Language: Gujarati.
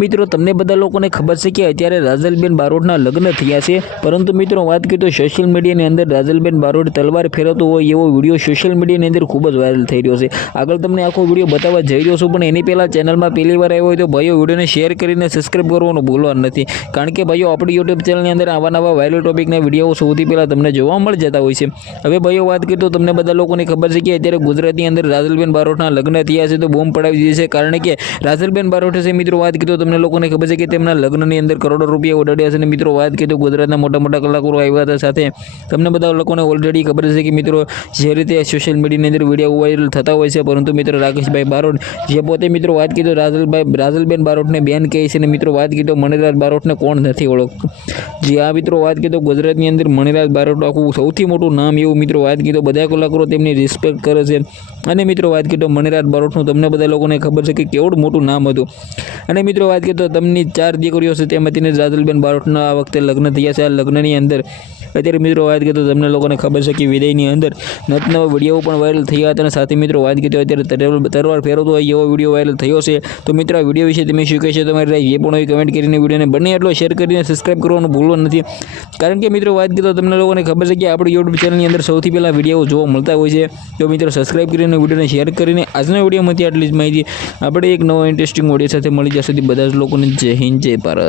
મિત્રો તમને બધા લોકોને ખબર છે કે અત્યારે રાજલબેન બારોટના લગ્ન થયા છે, પરંતુ મિત્રો વાત કરીએ તો સોશિયલ મીડિયાની અંદર રાજલબેન બારોટ તલવાર ફેરવતો હોય એવો વિડીયો સોશિયલ મીડિયાની અંદર ખૂબ જ વાયરલ થઈ રહ્યો છે। આગળ તમને આખો વિડીયો બતાવવા જઈ રહ્યો છું, પણ એની પહેલાં ચેનલમાં પહેલી વાર આવ્યો હોય તો ભાઈઓ વિડીયોને શેર કરીને સબસ્ક્રાઈબ કરવાનું ભૂલવાનું નથી, કારણ કે ભાઈઓ આપણી યુટ્યુબ ચેનલની અંદર આવા નવા વાયરલ ટોપિકના વિડીયો સૌથી પહેલાં તમને જોવા મળી જતા હોય છે। હવે ભાઈઓ વાત કરીએ તો તમને બધા લોકોને ખબર છે કે અત્યારે ગુજરાતની અંદર રાજલબેન બારોટના લગ્ન થયા છે તો બોમ્બ પડાવી દીધી છે, કારણ કે રાજલબેન બારોટ છે મિત્રો વાત કરીએ તો તમને લોકોને ખબર છે કે તેમના લગ્નની અંદર કરોડો રૂપિયા ઉડાડ્યા છે। અને મિત્રો વાત કરીએ તો ગુજરાતના મોટા મોટા કલાકારો આવ્યા હતા સાથે તમને બધા લોકોને ઓલરેડી ખબર છે કે મિત્રો જે રીતે સોશિયલ મીડિયાની અંદર વિડીયો વાયરલ થતા હોય છે, પરંતુ મિત્રો રાકેશભાઈ બારોટ જે પોતે મિત્રો વાત કરીએ તો રાજલબેન બારોટને બેન કહે છે, અને મિત્રો વાત કરીએ તો મણિલાલ બારોટને કોણ નથી ઓળખતું। જે આ મિત્રો વાત કરીએ તો ગુજરાતની અંદર મણિલાલ બારોટ આખું સૌથી મોટું નામ એવું મિત્રો વાત કરીએ તો બધા કલાકારો તેમની રિસ્પેક્ટ કરે છે। અને મિત્રો વાત કરીએ તો મણિલાલ બારોટનું તમને બધા લોકોને ખબર છે કે કેવડું મોટું નામ હતું। અને મિત્રો વાત કરીએ તો તેમની 4 દીકરીઓ છે, તેમાંથી રાજલબેન બારોટના આ વખતે લગ્ન થયા છે। આ લગ્નની અંદર અત્યારે મિત્રો વાત કરીએ તો તમને લોકોને ખબર છે કે વિદાયની અંદર નવા વિડીયો પણ વાયરલ થયા હતા, અને સાથે મિત્રો વાત કરીએ તો અત્યારે તલવાર ફેરવતો હોય એવો વિડીયો વાયરલ થયો છે। તો મિત્રો આ વિડીયો વિશે તમે શું કહેશો, તમારી રાય એ પણ હોય કમેન્ટ કરીને વિડીયોને બને એટલો શેર કરીને સબસ્ક્રાઈબ કરવાનું ભૂલવાનું નથી, કારણ કે મિત્રો વાત કરીએ તો તમને લોકોને ખબર છે કે આપણી યુટ્યુબ ચેનલની અંદર સૌથી પહેલાં વિડીયો જોવા મળતા હોય છે। તો મિત્રો સબસ્ક્રાઈબ કરીને વિડીયોને શેર કરીને આજના વિડીયોમાંથી આટલી જ માહિતી, આપણે એક નવો ઇન્ટરેસ્ટિંગ વિડીયો સાથે મળી જશે। બધા જ લોકોને જય હિન્દ જય ભારત।